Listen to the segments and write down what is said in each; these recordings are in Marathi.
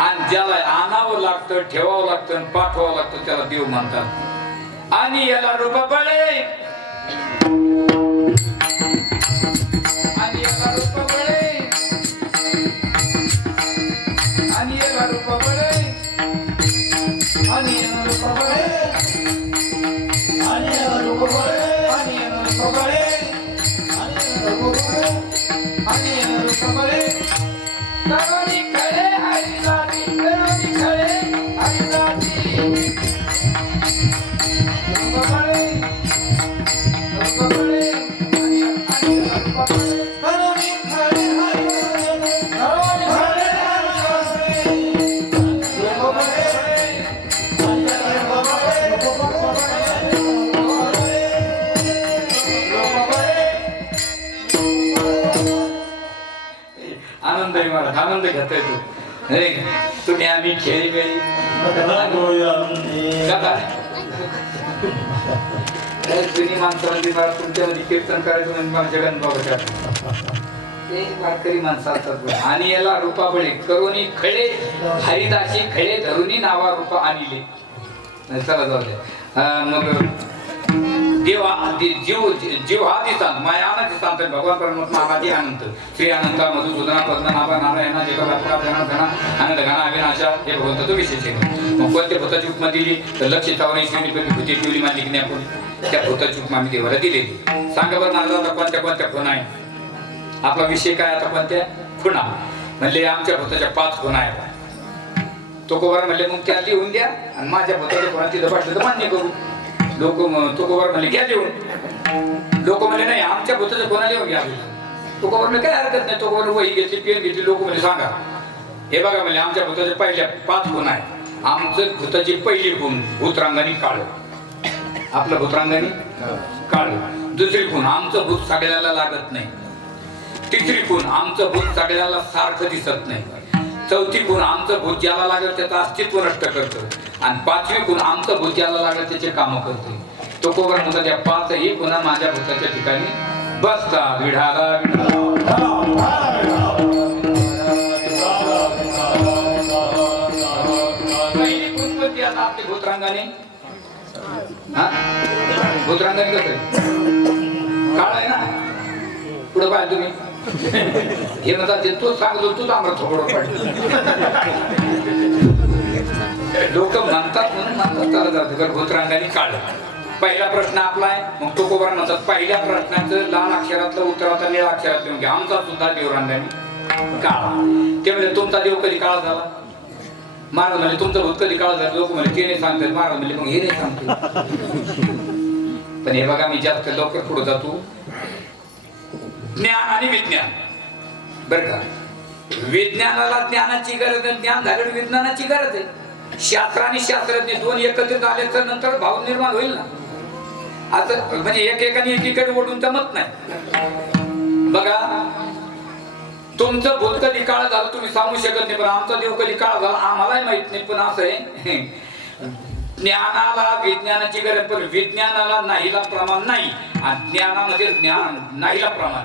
आणि ज्याला आणावं लागतं, ठेवावं लागतं, पाठवावं लागतं त्याला देव म्हणतात. आणि याला रूप बळे, आणि याला रूप बळे, आणि याला रूप बळे, आणि याला रूप बळे, आणि याला रूप बळे, आणि याला रूप बळे, आणि याला रूप बळे. करोनी खळे हरिदासी, करोनी खळे हरिदासी, रूप बळे, रूप बळे, आणि रूप बळे. करोनी खळे हरिदासी, करोनी खळे हरिदासी, रूप बळे, आनंद आहे मला, आनंद घेता येतो. तुम्ही आम्ही खेळी वेळी जुनी माणसामध्ये मला तुमच्यामध्ये कीर्तन करायचं म्हणजे मला जगन बघा ते वारकरी माणसं असतात. आणि याला रूपा बळे, करोनी खळे हरिदासी, खळे धरुनी नावा रूपा आणले. चला जाऊ द्या. मग देव जीव हा दिसांत, माया आनंद दिसांत, भगवान परमात्मा आनादी अनंत, श्री अनंत मधुसूदना पद्मनाभा नारायणा जगदात्रा धना धना आनंद घना अविनाशा, हे भगवंताचं विशेष आहे. मग कोणत्या भूताची उपमा दिली तर लक्षितावर भूती ठेवली मानली की नाही आपण, त्या भूताची उपमा आम्ही देवाला दिलेली. सांगा बरं नारदाला कोणत्या कोणत्या खुणा आहे. आपला विषय काय आता, कोणत्या खुणा म्हणले आमच्या भूताच्या 5 खुणा आहेत. तुकोबार म्हणले मग त्या लिहून द्या आणि माझ्या भूताच्या खुणा तिथं पाठलं तर मान्य करू. लोक तुकोबार म्हणले घ्या लिहून. लोक म्हणले नाही आमच्या भूताच्या खुणा लिहून घ्या. तुकोबार म्हणले काय हरकत नाही. तुकोबार वही घेतली, पेन घेतली. लोक म्हणले सांगा. हे बघा म्हणले आमच्या भूताच्या पहिल्या 5 खुणा आहेत. आमचं भूताची पहिली खूण भूतरांगानी काळ, आपलं भूतरांगानी काळ. दुसरी खूण आमचं भूत सगळ्याला लागत नाही. तिसरी खूण आमचं भूत सगळ्याला सारखं दिसत नाही. चौथी खूण आमचं भूत ज्याला लागेल त्याचं अस्तित्व नष्ट करतं. आणि 5वी खूण आमचं भूत ज्याला लागेल त्याचे काम करते. तो कोबर म्हणतात या 5ही खुणा माझ्या भूताच्या ठिकाणी बसतात. विढाला पहिली खूण कोणती आता आपली भूतरांगाने, भूतरांगाने कसं काळ आहे ना. पुढं पाहिजे तुम्ही हे म्हणतात तूच सांगतो, तूच आम्हाला थोडं पाहिजे. लोक म्हणतात म्हणून म्हणतात चालत जातं भूतरांगाने काळ. पहिला प्रश्न आपला आहे. मग तुकोबार म्हणतात पहिल्या प्रश्नाचं लहान अक्षरातलं उत्तर आता निळ्या अक्षरात लिहून घ्या. आमचा सुद्धा देवरांगाने काळा. ते म्हणजे तुमचा देव कधी काळा झाला. महाराज म्हणजे तुमचं भूत कधी काळा झालं. लोक म्हणजे ते नाही सांगतात. महाराज म्हणजे मग हे नाही सांगते. पण हे बघा मी जास्त लवकर पुढे जातो. ज्ञान आणि विज्ञान बर का. विज्ञानाला ज्ञानाची गरज आहे, ज्ञान झाल्यावर विज्ञानाची गरज आहे. शास्त्र आणि शास्त्रज्ञ दोन एकत्रित आल्याच्या नंतर भाव निर्माण होईल ना. असं म्हणजे एकेकाने एकीकडे ओढून जमत नाही. बघा तुमचं भूत कधी काळ झालं तुम्ही सांगू शकत नाही, पण आमचा देव कधी काळ झाला आम्हालाही माहित नाही. पण असं आहे ज्ञानाला विज्ञानाची गरज, पण विज्ञानाला नाहीला प्रमाण नाही आणि ज्ञानामध्ये ज्ञान नाहीला प्रमाण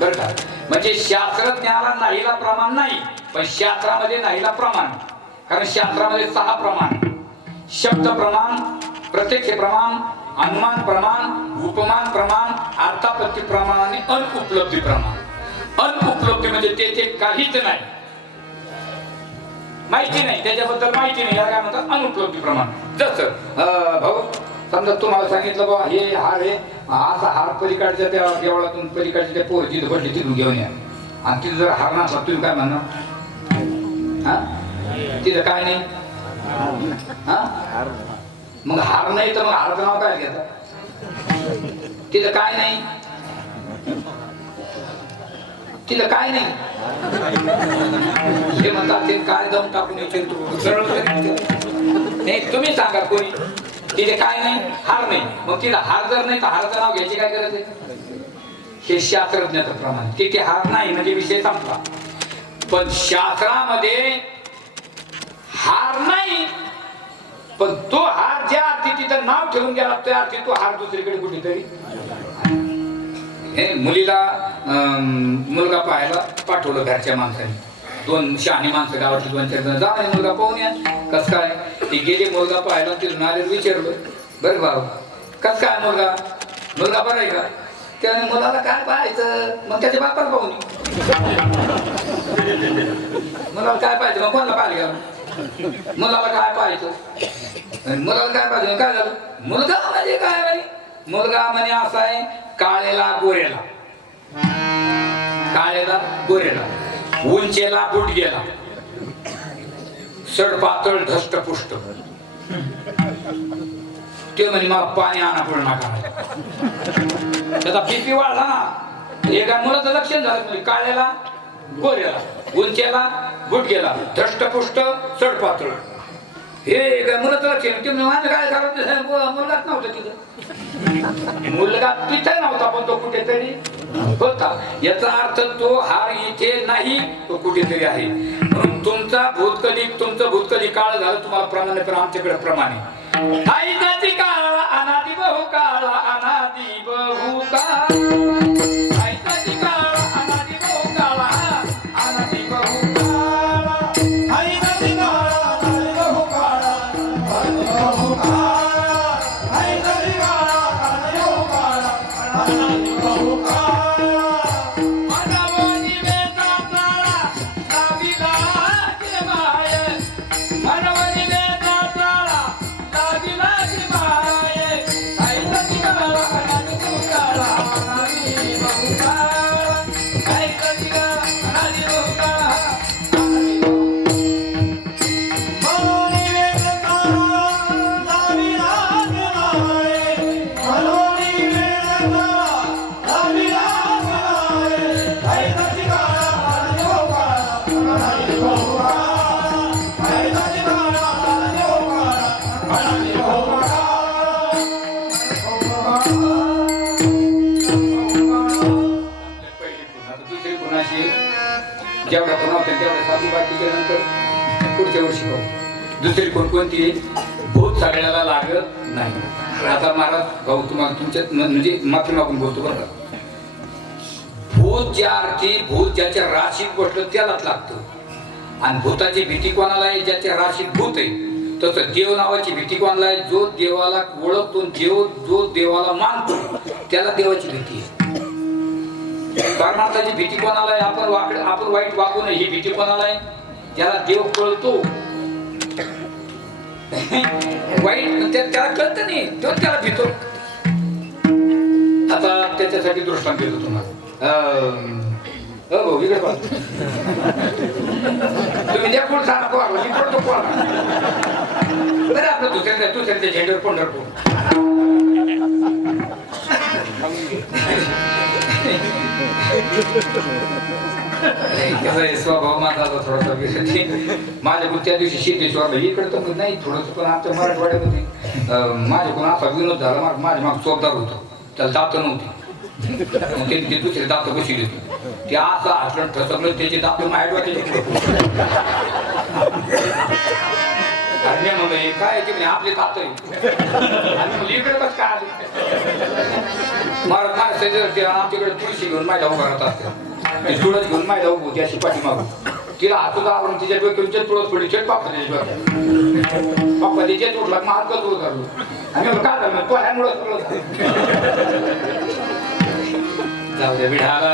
बर का. म्हणजे शास्त्रज्ञानाला नाहीला प्रमाण नाही, पण शास्त्रामध्ये नाहीला प्रमाण. कारण शास्त्रामध्ये 6 प्रमाण: शब्द प्रमाण, प्रत्यक्ष प्रमाण, अनुमान प्रमाण, उपमान प्रमाण, अर्थापत्ती प्रमाण आणि अनुपलब्धी प्रमाण. अनुपलब्धी म्हणजे ते काहीच नाही, माहिती नाही, त्याच्याबद्दल माहिती नाही, याला काय म्हणतात अनुपलब्धी प्रमाण. जसं भाऊ समजा तुम्हाला सांगितलं बाबा हे हार आहे, असा हार पलीकडच्या त्या देवळातून पलीकडच्या त्या पोरची भरली तिथून घेऊन या. आणि तिथं जर हार नसला तुम्ही काय म्हणणार. तिथं काय नाही. मग हार नाही तर मग हारचं नाव काय घेतात. तिथं काय नाही, तिथं काय नाही. हे म्हणतात ते काय दम टाकून विचारतो सरळ नाही. तुम्ही सांगा कोणी तिथे काय नाही, हार नाही. मग तिला हार जर नाही तर हाराचं नाव घ्यायची काय गरज आहे. हे शास्त्रज्ञाचं प्रमाण. तिथे हार नाही म्हणजे विषय संपला. पण शास्त्रामध्ये हार नाही, पण तो हार ज्या अर्थी तिथं नाव ठेवून गेला त्या अर्थी तो हार दुसरीकडे कुठेतरी. मुलीला मुलगा पाहायला पाठवलं घरच्या माणसाने. दोन शहाणी माणसं गावातली 2-4 जण जा म्हणे मुलगा पाहून या कस काय. ते गेले मुलगा पाहायला, तिथून आल्यावर विचारलं बरं भाऊ कस काय मुलगा बरा आहे का. त्याने मुलाला काय पाहायचं, मग त्याच्या बापाला पाहून मुलाला काय पाहायचं, मग कोणाला पाहिलं गेलं. मुलाला काय पाहायचं, मुलाला काय पाहिजे, काय झालं. मुलगा म्हणजे काय म्हणे, मुलगा म्हणे असा आहे काळेला गोरेला उंचेला बुट गेला सडपातळ धष्टपुष्ट. ते म्हणे मला पाणी आणा पडू नका. त्याचा बीपी वाढला ना. एका मुलाचं लक्षण झालं म्हणजे काळ्याला गोऱ्याला उंचेला बुट गेला धष्टपुष्ट सडपातळ. हे काय मुलाचं लक्षण. ते माझं काय झालं, मुलगाच नव्हता तिथं. मुलगा तिथे नव्हता पण तो कुठेतरी होता. याचा अर्थ तो हार इथे नाही, तो कुठेतरी आहे. म्हणून तुमचं भूतकली काळ झालं तुम्हाला प्रमाणे, पण आमच्याकडे प्रमाणे आईची काळा अनादी बहु काळा अनादी बहु काळा आईची काळा अनादी बहु काळा अनादी बहु काळा आईची काळा अनादी बहु काळा बहु काळा आईची काळा अनादी बहु काळा अनादी बहु काळा मनवनी वेता काळा लाविला के माय मनवनी वेता काळा लाविला के माय आईची काळा अनादी बहु काळा अनादी बहु काळा आईची काळा अनादी बहु काळा अनादी बहु मनवनी वेता काळा लाविला के माय मनवनी वेता काळा लाविला के माय आईची काळा अनादी बहु काळा अनादी बहु काळा आईची काळा अनादी बहु काळा अनादी बहु काळा. दुसरी गुणाची जेवढा गुण होते तेवढ्या साधी बाकी केल्यानंतर पुढच्या वर्षी पाहू. दुसरी कोणती भूत सगळ्याला लागत नाही. आता महाराज भाऊ तुम्हाला तुमच्या म्हणजे माफी मागून बोलतो बरं का. भूत ज्या अर्थी भूत ज्याच्या राशीत बसलं त्यालाच लागतं. आणि भूताची भीती कोणाला आहे, ज्याच्या राशीत भूत आहे. तसं देव नावाची भीती कोणाला आहे, जो देवाला ओळखतो, जो देवाला मानतो त्याला देवाची भीती आहे. परमार्थाची भीती कोणाला आहे, आपण वाईट वागू नये ही भीती कोणाला आहे, ज्याला देव कळतो. वाईट त्याला कळत नाही, तो त्याला भीतो. आता त्याच्यासाठी दृष्टांत देतो तुम्हाला. हो इकडे पहा. तुम्ही त्या कोण सांगा पोहा मी पडतो पोहा बरं. आपलं दुसऱ्या झेंडर पंढरपूर स्वभाव माझा थोडासा माझ्या त्या दिवशी सिद्धेश्वरला इकडे तर नाही थोडस, पण आमच्या मराठवाड्यामध्ये माझ्याकडून असा विनोद झाला. माझ्या माग चोपदार होतो, त्याला दात नव्हती. ते दुसरे दात बसली होती. ते असं हसलं ठसकलं त्याचे दात माहेर वाटायचे. आणि म्हणलं हे काय ते आपले दात आहे इकडे कसं काय आले. महाराज आमच्याकडे तुळशी घेऊन माझ्या उभा राहत असते. ती तुळस घेऊन माझ्या उभं होती अशी पाठी मागून. तिला हातून आवरून तिच्या डोक्याचे तुळस पडली चेट पापा त्याच्या डोक्यात. पप्पा त्याच्यात उठला मग हात तुळस धरलो. आणि काय झालं तो ह्यामुळं जाऊ दे विढाला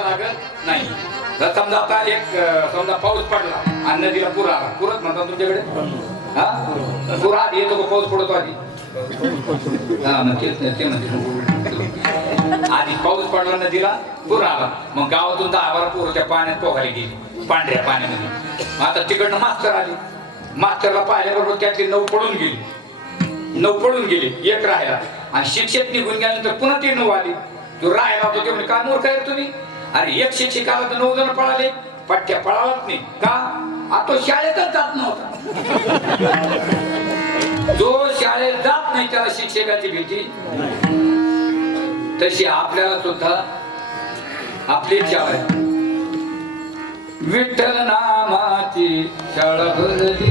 लागत नाही. समजा आता समजा पाऊस पडला आणि नदीला पूर आला. पूरच म्हणतात तुमच्याकडे. हा पूर आधी येतो का पाऊस पडतो आधी. हा मग ते म्हणते आधी पाऊस पडला नदीला पूर आला. मग गावातून 10-12 पोरं त्या पाण्यात पोहायला गेली पांढऱ्या पाण्यामध्ये. आता तिकडनं मास्तर आली. मास्तरला पाहिल्याबरोबर त्यातली 9 पडून गेली. एक राहिला. आणि शिक्षक निघून गेल्यानंतर पुन्हा ती 9 आली. जो राहिला होता ते म्हणजे का मूर्ख आहे तुम्ही. अरे एक शिक्षकाला तर 9 जण पळाले. पट्ट्या पळालाच नाही का. आता तो शाळेतच जात नव्हता. जो शाळेत जात नाही त्याला शिक्षकाची भीती. तशी आपल्याला सुद्धा आपली शाळा विठ्ठल नामाची शाळा भरली.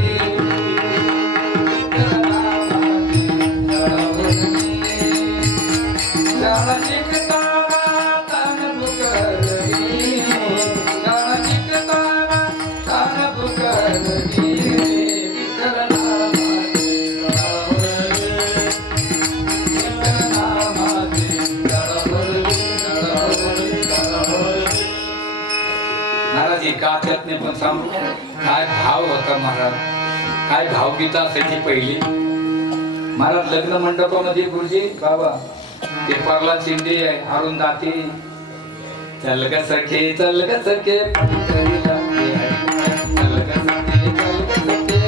शाळा पण सांगू काय भाव होता महाराज, काय भावगीता असायची पहिली. महाराज लग्न मंडपामध्ये गुरुजी बाबा ते प्रल्हाद शिंदे अरुण दाते, चल ग सखे चल ग सखे पंढरीला, चल ग सखे चल ग सखे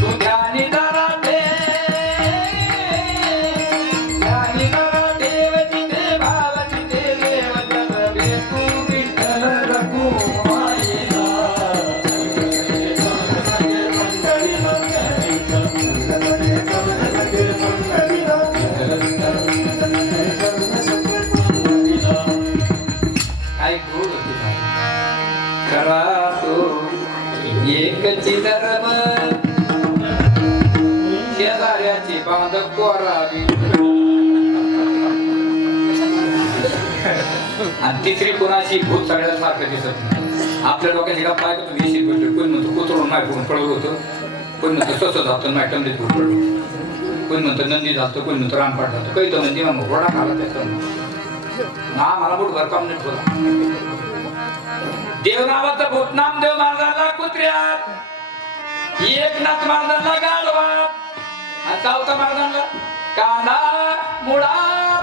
तू ध्यानी धरा देव तिथे भाव तिथे देव जगवे तू विठ्ठल रघुमाईला. खरा तो एकची धर्म शेजाऱ्याची बांध कोरावी. आणि तिसरी कोणाशी भूत सगळ्यासारखं दिसत नाही. आपल्या डोक्याची का पाय तुम्ही येशील भेटलो, कोणी म्हणतो कुत्रून नाही भरून पडलं होतं, कोणी म्हणतो स्वतः जातं नाही टंडीत भरून पडलो, कोणी म्हणतो नंदी जातं, कोणी म्हणतो रामपाट जातं, काही तो नंदी मग घोडा खाला त्याचा ना मला बोट भर काम नाही ठेवला. देव नावाचं भूत नामदेव महाराजांना कुत्र्यात, एकनाथ महाराजांना गाढवात, आणि सावता महाराजांना कांदा मुळा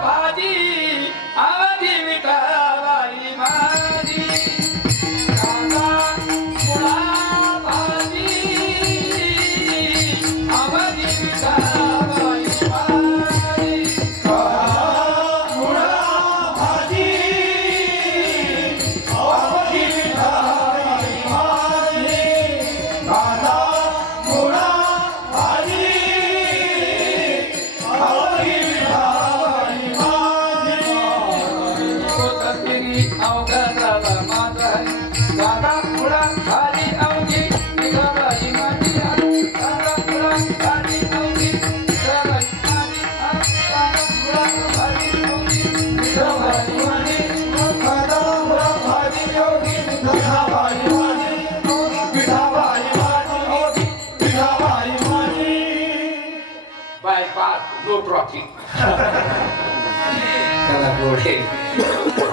भाजी आवाजी विठाबाई माझी. कांदा मुळा भाजी आवाजी विठाबाई माझी.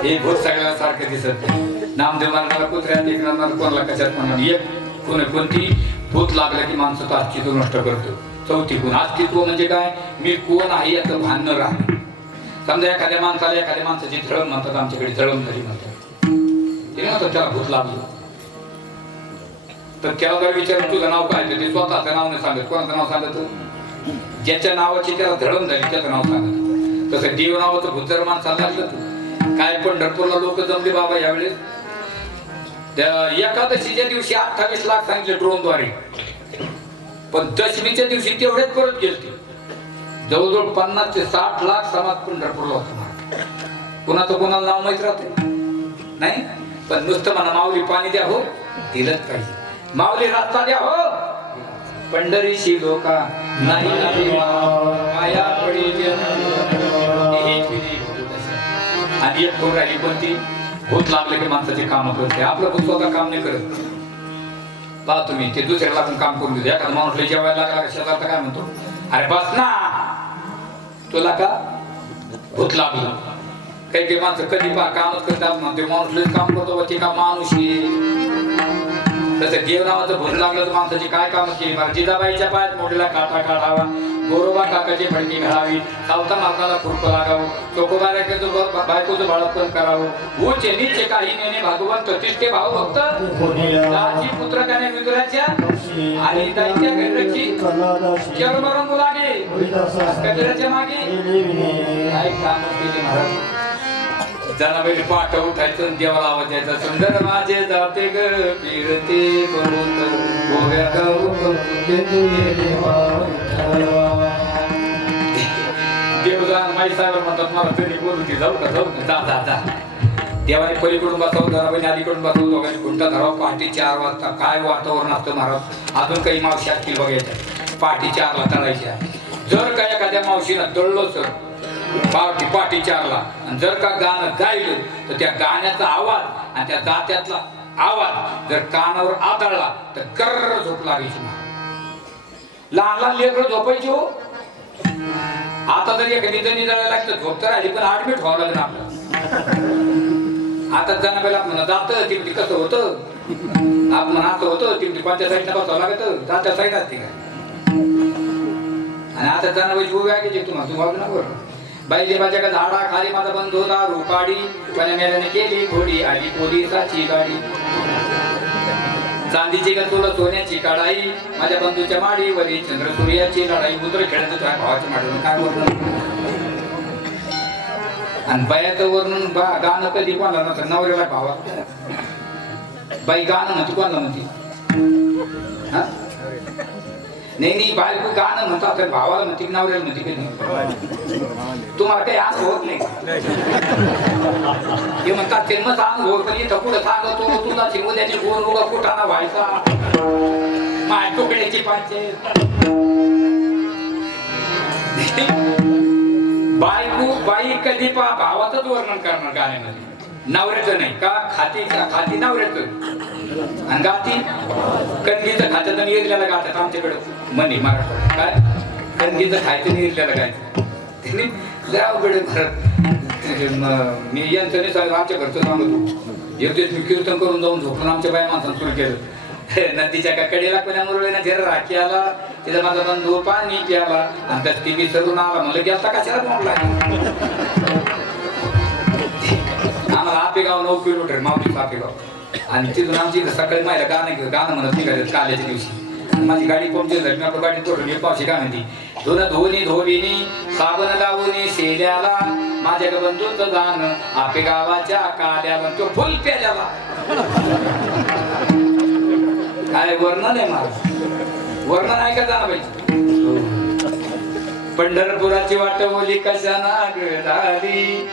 हे भूत सगळ्याला सारखं दिसत नाही. नामदेव महाराजांना कुत्र्यात, एकनाथ महाराज कोणाला कशात म्हणून एक कोणती भूत लागलं की माणसाचं अस्तित्व नष्ट करतो. चौथी गुण अस्तित्व म्हणजे काय, मी कोण आहे याचं भान न राहणं. समजा एखाद्या माणसाची झळम म्हणतात, आमच्याकडे झळम झाली म्हणतात, ते म्हणतात त्याला भूत लागलं. तर त्याला जर विचारून तुझं नाव काय, ते स्वतःचं नाव नाही सांगत. कोणाचं नाव सांगत, ज्याच्या नावाची त्याला झळम झाली त्याचं नाव सांगत. तसं देव नावाचं भूत जर माणसाला लागलं काय. पंढरपूरला लोक जमले बाबा यावेळेस, एकादशीच्या दिवशी 28 लाख सांगितले ड्रोनद्वारे, पण दशमीच्या दिवशी तेवढेच परत गेले. जवळजवळ 50 ते 60 लाख समाज पंढरपूरला होता. कुणाचं कोणाला नाव माहित राहते नाही, पण नुसतं म्हणा माऊली पाणी द्या हो, दिलंच पाहिजे. माऊली रस्ता द्या हो, पंढरीशी लोका नाही माया पडी. आणि एक भूत राहिली कोणती, भूत लागले की माणसाचे काम करते. आपलं भूत स्वतः काम नाही करत. पहा तुम्ही ते दुसऱ्याला पण काम करून देते. एखादा माणूस जेवायला लागला शेजारचा काय म्हणतो, अरे बस ना तुला का भूत लागलं. काही काही माणसं कधी पहा कामच करतात म्हणते, माणूस काम करतो ते का माणूस. तसं देव नावाचं भूत लागलं तर माणसाची काय कामं केली. मला जिजाबाईच्या पायात मोठीला काटा काढावा, गोरोबा काकाची फडकी घालावी, सावता मारणाला खुरप लागावं, चोकोबाऱ्याचं बायकोचं बाळपण करावं, उचे नीचे काही नेणे भागवंत तिसके भाव भक्त दाची पुत्र त्याने विदुराच्या आणि दैत्या गैरची चरमरंगू लागे कजराच्या मागे काय काम केली महाराज. जनाबाई पाठ उठायचं, देवाला आवाज द्यायचा, सुंदर माझे जाते ग फिरते बहुत गोव्या गाव देवजान माई साहेब म्हणतात मला तरी बोलू की जाऊ का जा जा. देवाने पलीकडून बसावं, जनाबाईने अलीकडून बसावं, दोघांनी खुंटा धरावं. पहाटे 4 वाजता काय वातावरण असतं महाराज. अजून काही मावशी असतील बघायच्या, पहाटे 4ला तळायच्या. जर का एखाद्या मावशीनं तळलो सर पहाटे 4ला, जर का गाणं गायलं तर त्या गाण्याचा आवाज आणि त्या जात्यातला आवाज जर कानावर आदळला तर कर्र झोप लागायची. लहान लहान लेकरं झोपायची हो. आता जर एखादी जणी जळायला लागतं झोप तर आली, पण ऍडमिट व्हावं लागेल आपल्याला. आता जाणं पहिला म्हणा जात तिथे कसं होतं आपण असं होतं तिथे कोणत्या साईडला बसावं लागत जात्या साईड असते काय आणि आता जाणं पाहिजे उभ्या घ्यायचे तुम्हाला नको बाईले माझ्या झाडा खाली माझा बंद होता रुपाडी पण मेल्याने केली घोडी आली पोलिसाची गाडी चांदीची का तुला सोन्याची काढाई माझ्या बंधूच्या माडीवरी चंद्र सूर्याची लढाई उतर खेळत तुझ्या भावाच्या माडीवर काय वर्णन आणि बायाचं वर्णन गाणं कधी कोणाला नसतं नवऱ्याला भावा बाई गाणं म्हणते कोणाला म्हणते हा नाही बायको गाणं म्हणतात तर भावाला म्हणते की नवऱ्याला म्हणते कधी तुम्हाला काही अनुभव होत नाही हे म्हणतात जन्मच अनुभव पण इथं पुढं सांगतो तुला उद्याची गोर उगा कुठाना व्हायचा माय तुकड्याची पंचायत बाई कधी भावाचंच वर्णन करणार गाण्यामध्ये नवऱ्याचं नाही का खाती नवऱ्याचं आणि गाती कणगीचं खात्यात आणि इरल्याला गातात आमच्याकडं म्हणे मराठवाड्यात काय कणगीचं खायचं आणि इरल्याला गायचं अवघड मी यांचं नाही सांगितलं आमच्या घरचं सांगतो एक दिवस मी कीर्तन करून जाऊन झोपून आमच्या बाया माणसानं सुरू केलं नदीच्या का कडेला कोण्या मुरळीनं झेर राखी आला तिथं माझा बंधू पाणी प्याला नंतर ती विसरून आला म्हणलं गेलता कशाला म्हणला आम्हाला आपेगाव 9 किलोमीटर माऊली आपेगाव आणि तिथून आमची सकाळी माहिला गाणं म्हणत निघाले काल्याच्या दिवशी माझी गाडी पंक्चर झाली मी आपल्या गाडीत पडून पावशी काय म्हणती धोबिनी साबण लावून शेल्याला माझ्या बंधूचं गाणं आपेगावाच्या काल्याला तो फुल प्याल्याला काय वर्णन आहे माझं वर्णन ऐका जाणं पाहिजे पंढरपुराची वाट ओली कशा नाग झाली